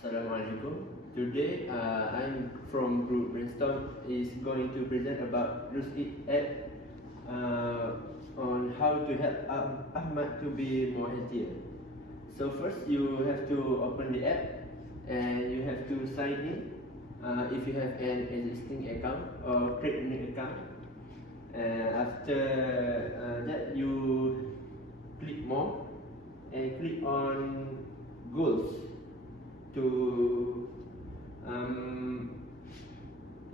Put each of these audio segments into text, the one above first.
Assalamualaikum. Today, I'm from Group Brainstorm is going to present about Lose It app on how to help Ahmad to be more healthier. So first, you have to open the app and you have to sign in if you have an existing account or create a new account. And after that, you click more and click on goals to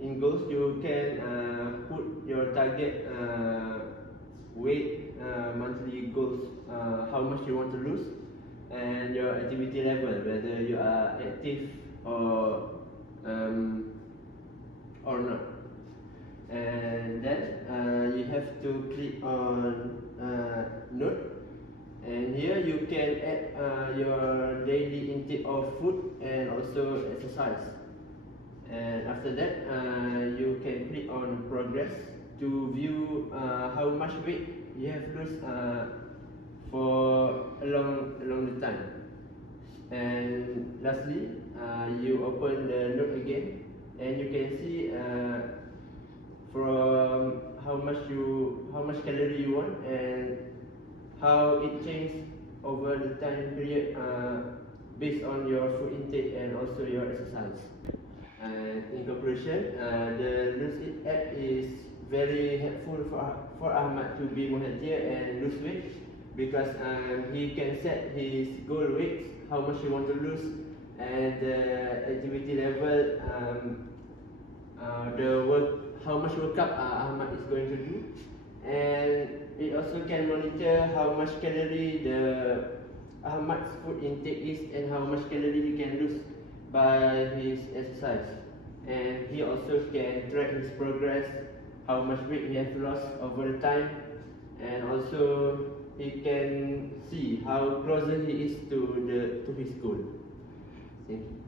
in goals you can put your target weight, monthly goals, how much you want to lose, and your activity level, whether you are active or not. And then you have to click on note. And here you can add your daily intake of food and also exercise. And after that, you can click on progress to view how much weight you have lost for along the time. And lastly, you open the note again, and you can see from how much calorie you want and how it changes over the time period based on your food intake and also your exercise. And in conclusion, the Lose It app is very helpful for Ahmad to be more healthier and lose weight, because he can set his goal weight, how much he want to lose, and the activity level, how much workout Ahmad is going to do. And it also can monitor how much calorie the Ahmad's food intake is and how much calorie he can lose by his exercise. And he also can track his progress, how much weight he has lost over the time, and also he can see how closer he is to his goal. Thank you.